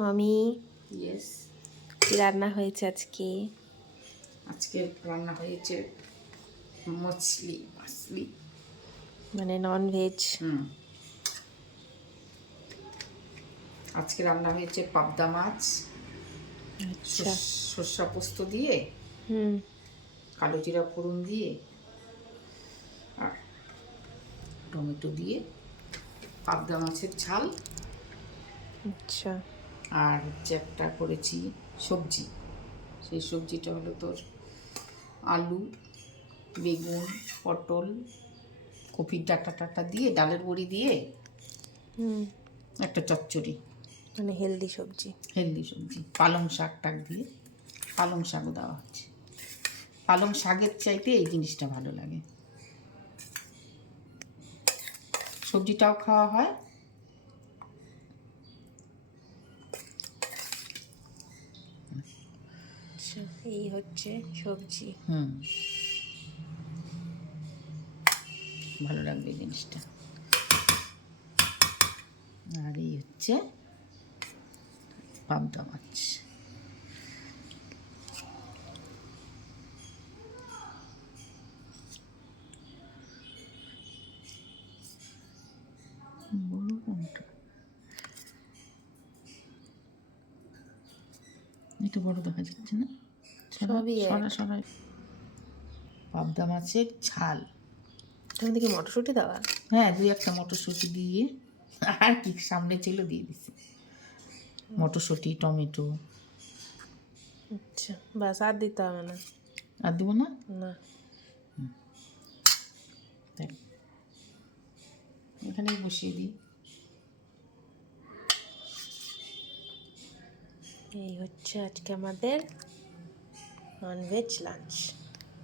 মামি ইয়েস, কি রান্না হয়েছে আজকে? আজকে রান্না হয়েছে মাছলি। মানে নন ভেজ? আজকে রান্না হয়েছে পাবদা মাছ, আচ্ছা। সর্ষা পোস্ত দিয়ে, হুম। কালো জিরা ফোড়ন দিয়ে আর টমেটো দিয়ে পাবদা মাছের ঝাল। আচ্ছা। আর হচ্ছে একটা করেছি সবজি, সেই সবজিটা হলো তোর আলু, বেগুন, পটল, কপির ডাঁটা টাটা দিয়ে, ডালের বড়ি দিয়ে হুম। একটা চচ্চড়ি, মানে হেলদি সবজি। হেলদি সবজি। পালং শাক টাক দিয়ে, পালং শাকও দেওয়া হচ্ছে। পালং শাকের চাইতে এই জিনিসটা ভালো লাগে। সবজিটাও খাওয়া হয়। আচ্ছা, এই হচ্ছে সবজি। ভালো লাগবে এই জিনিসটা। আর এই হচ্ছে পাবদা মাছ। বড় কোনটা? এটা বড় দেখা যাচ্ছে না? সবই এক। সরা পাবদা মাছের ঝাল। এখান থেকে মটরশুঁটি দেওয়া? হ্যাঁ, 2-1টা মটরশুঁটি দিয়ে, আর কি সামনে ছিল দিয়ে দিছি মটরশুঁটি, টমেটো। আচ্ছা, বাস আর দিতে হবে না? আর দিব না। না। এখানেই বসিয়ে দিই। এই হচ্ছে আজকে আমাদের ননভেজ লাঞ্চ।